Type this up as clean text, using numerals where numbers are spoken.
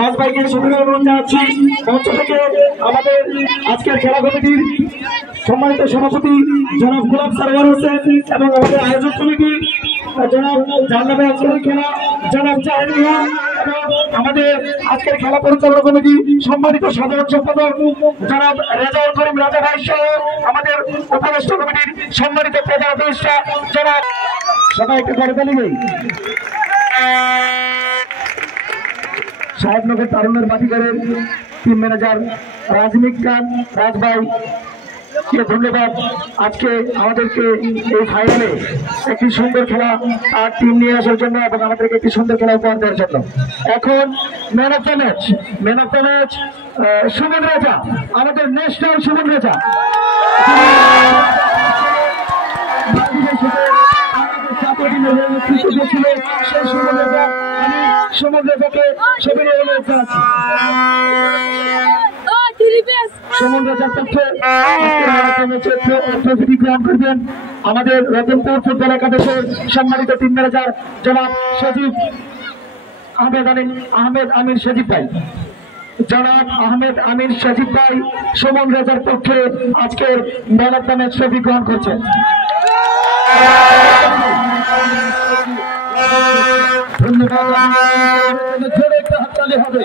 রাজভাইকে শুক্রিয়া অনুরোধ জানাচ্ছি মঞ্চ থেকে আমাদের আজকের খেলা কমিটির সম্মানিত সভাপতি জনাব গোলাম সরওয়ার হোসেন এবং আমাদের আয়োজক কমিটি জনাব জাহাঙ্গীর আঞ্চলিক খেলা জনাব জাহির মিয়া এবং আমাদের আজকের খেলা পরিচালনা কমিটি সম্মানিত সাধারণ সম্পাদক জনাব রেজাউল করিম রাজা ভাই সহ আমাদের উপদেষ্টা কমিটির সম্মানিত প্রধান উপদেষ্টা জনাব সবাই একটু করে তালিকাই সাহেবনগর তারুণের বাটিকারের টিম ম্যানেজার রাজনীক খান রাজভাই কে ধন্যবাদ আজকে আমাদেরকে এই ফাইনালে একটি সুন্দর খেলা আর টিম নিয়ে আসার জন্য এবং আমাদেরকে একটি সুন্দর খেলা উপহার দেওয়ার জন্য। এখন man of the match Suman রাজা, আমাদের ন্যাশনাল সুমন রাজা সুমন রাজাকে সবিনয় অনুরোধ জানাচ্ছি। সুমন রাজার পক্ষে ট্রফিটি গ্রহণ করবেন আমাদের রতনপুর ফুটবল একাদশের সম্মানিত টিম ম্যানেজার জনাব সজীব আহমেদ আমির সজীব ভাই। জনাব আহমেদ আমির সজীব ভাই সুমন রাজার পক্ষে আজকের man of the match trophy গ্রহণ করছেন। ধন্যবাদ। জোরে একটা হাততালি হবে।